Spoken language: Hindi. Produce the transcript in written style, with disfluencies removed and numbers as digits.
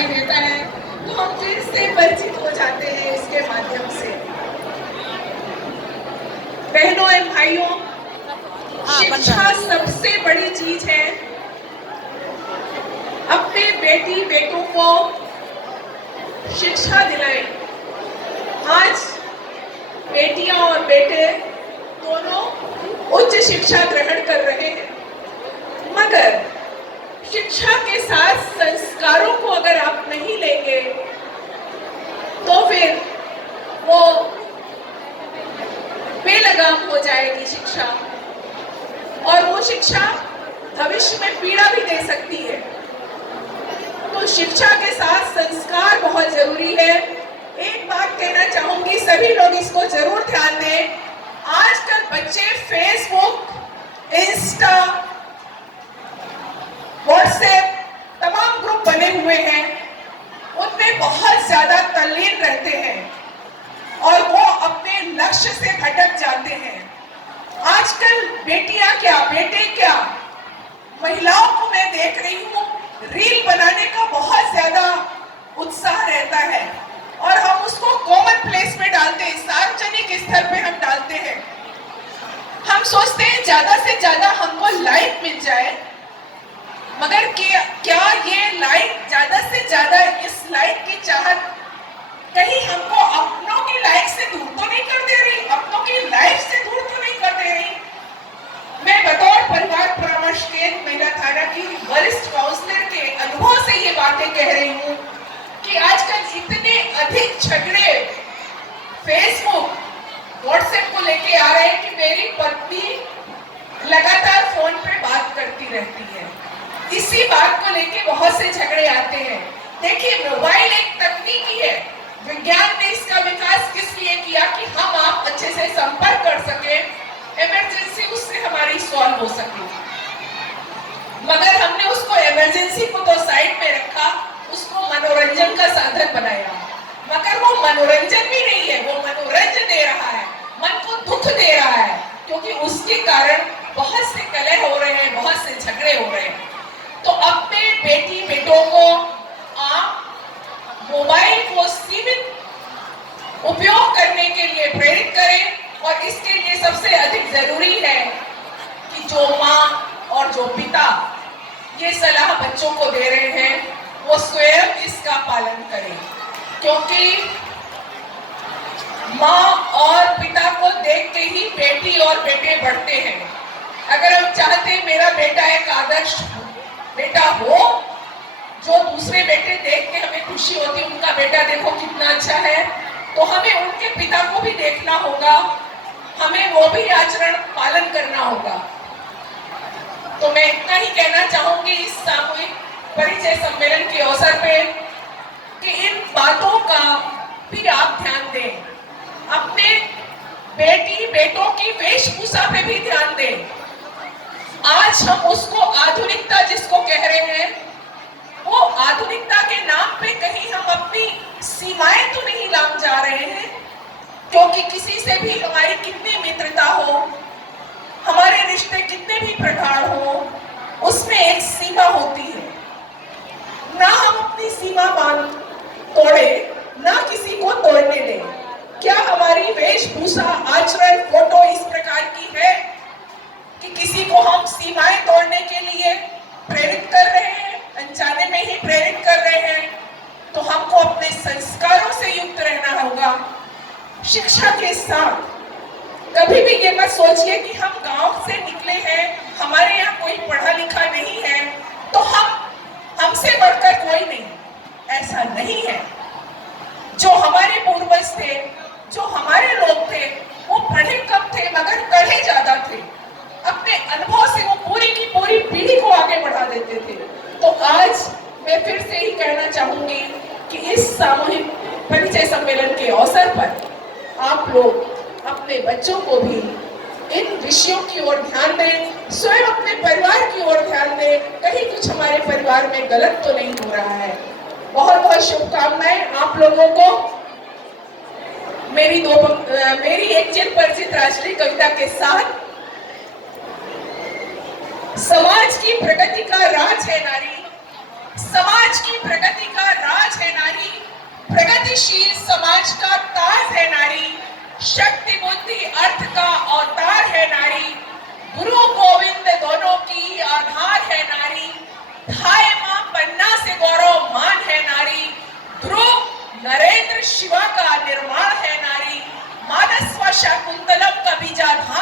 दिखाई देता है तो हम फिर से परिचित हो जाते हैं इसके माध्यम से। बहनों एवं भाइयों, शिक्षा सबसे बड़ी चीज है। अपने बेटी बेटों को शिक्षा दिलाएं। आज बेटियां और बेटे दोनों उच्च शिक्षा ग्रहण कर रहे हैं, मगर शिक्षा के साथ संस्कारों को अगर आप नहीं लेंगे तो फिर वो बेलगाम हो जाएगी शिक्षा, और वो शिक्षा भविष्य में पीड़ा भी दे सकती है। तो शिक्षा के साथ संस्कार बहुत जरूरी है। एक बात कहना चाहूंगी, सभी लोग इसको जरूर ध्यान दें। आजकल बच्चे फेसबुक, इंस्टा, व्हाट्सएप तमाम ग्रुप बने हुए हैं, उनमें बहुत ज्यादा तल्लीन रहते हैं और वो अपने लक्ष्य से भटक जाते हैं। आजकल बेटियां क्या, बेटे क्या, महिलाओं को मैं देख रही हूँ, रील बनाने का बहुत ज्यादा उत्साह रहता है और हम उसको कॉमन प्लेस में डालते हैं, सार्वजनिक स्तर पे हम डालते हैं। हम सोचते हैं ज्यादा से ज्यादा हमको लाइक मिल जाए, मगर क्या ये लाइक, ज्यादा से ज्यादा इस लाइक की चाहत कहीं हमको अपनों की लाइफ से दूर तो नहीं कर दे रही, अपनों की लाइफ से दूर तो नहीं कर दे रही। मैं बतौर परिवार परामर्श केंद्र महिला थाना की वरिष्ठ काउंसलर के अनुभव से ये बातें कह रही हूँ कि आजकल इतने अधिक झगड़े फेसबुक, व्हाट्सएप को लेके आ रहे हैं कि मेरी पत्नी लगातार फोन पे बात करती रहती है। इसी बात को लेके बहुत से झगड़े आते हैं। देखिए, मोबाइल एक तकनीकी है, विज्ञान ने इसका विकास किस लिए किया कि हम आप अच्छे से संपर्क कर सके, इमरजेंसी उससे हमारी सॉल्व हो सके। मगर हमने उसको इमरजेंसी को तो साइड में रखा, उसको मनोरंजन का साधन बनाया। मगर वो मनोरंजन भी नहीं है, वो मनोरंजन दे रहा है, मन को दुख दे रहा है, क्योंकि उसके कारण बहुत से कलह हो रहे हैं, बहुत से झगड़े हो रहे हैं। तो अपने बेटी बेटों को आप मोबाइल को सीमित उपयोग करने के लिए प्रेरित करें, और इसके लिए सबसे अधिक जरूरी है कि जो माँ और जो पिता ये सलाह बच्चों को दे रहे हैं वो स्वयं इसका पालन करें, क्योंकि माँ और पिता को देख के ही बेटी और बेटे बढ़ते हैं। अगर हम चाहते हैं मेरा बेटा एक आदर्श बेटा हो, जो दूसरे बेटे देख के हमें खुशी होती, उनका बेटा देखो कितना अच्छा है, तो हमें उनके पिता को भी देखना होगा, हमें वो भी आचरण पालन करना होगा। तो मैं इतना ही कहना चाहूंगी इस सामूहिक परिचय सम्मेलन के अवसर पे कि इन बातों का भी आप ध्यान दें, अपने बेटी बेटों की वेशभूषा पे भी ध्यान दें। आज हम उसको आधुनिकता जिसको कह रहे हैं, वो आधुनिकता के नाम पे कहीं हम अपनी सीमाएं तो नहीं लांघ जा रहे हैं, क्योंकि किसी से भी हमारी कितनी मित्रता हो, हमारे रिश्ते कितने भी प्रगाढ़ हो, उसमें एक सीमा होती है। ना हम अपनी सीमा तोड़े, ना किसी को तोड़ने दें। क्या हमारी वेशभूषा, आचरण, फोटो इस प्रकार की है कि किसी को हम सीमाएं तोड़ने के लिए प्रेरित कर रहे हैं, अनजाने में ही प्रेरित कर रहे हैं? तो हमको अपने संस्कारों से युक्त रहना होगा। शिक्षा के साथ कभी भी ये मत सोचिए कि हम गांव से निकले हैं, हमारे यहाँ कोई पढ़ा लिखा नहीं है, तो हमसे बढ़कर कोई नहीं, ऐसा नहीं है। जो हमारे पूर्वज थे, जो हमारे लोग थे, वो पढ़े कम थे मगर पढ़े ज्यादा थे। अपने अनुभव से वो पूरी की पूरी पीढ़ी को आगे बढ़ा देते थे। तो आज मैं फिर से ही कहना चाहूंगी कि इस सामूहिक परिचय सम्मेलन के अवसर पर आप लोग अपने बच्चों को भी इन विषयों की ओर ध्यान दें, स्वयं अपने परिवार की ओर ध्यान दें, कहीं कुछ हमारे परिवार में गलत तो नहीं हो रहा है। बहुत बहुत शुभकामनाएं आप लोगों को। मेरी एक चिर परिचित राष्ट्रीय कविता के साथ, समाज की प्रगति का राज है नारी, समाज की प्रगति का राज प्रगतिशील समाज का ताज है नारी, शक्ति बुद्धि अर्थ का अवतार है नारी, गुरु गोविंद दोनों की आधार है नारी, थाय मां पन्ना से गौरव मान है नारी, ध्रुव नरेंद्र शिवा का निर्माण है नारी, मानस व शाकुंतलम का बीजाधार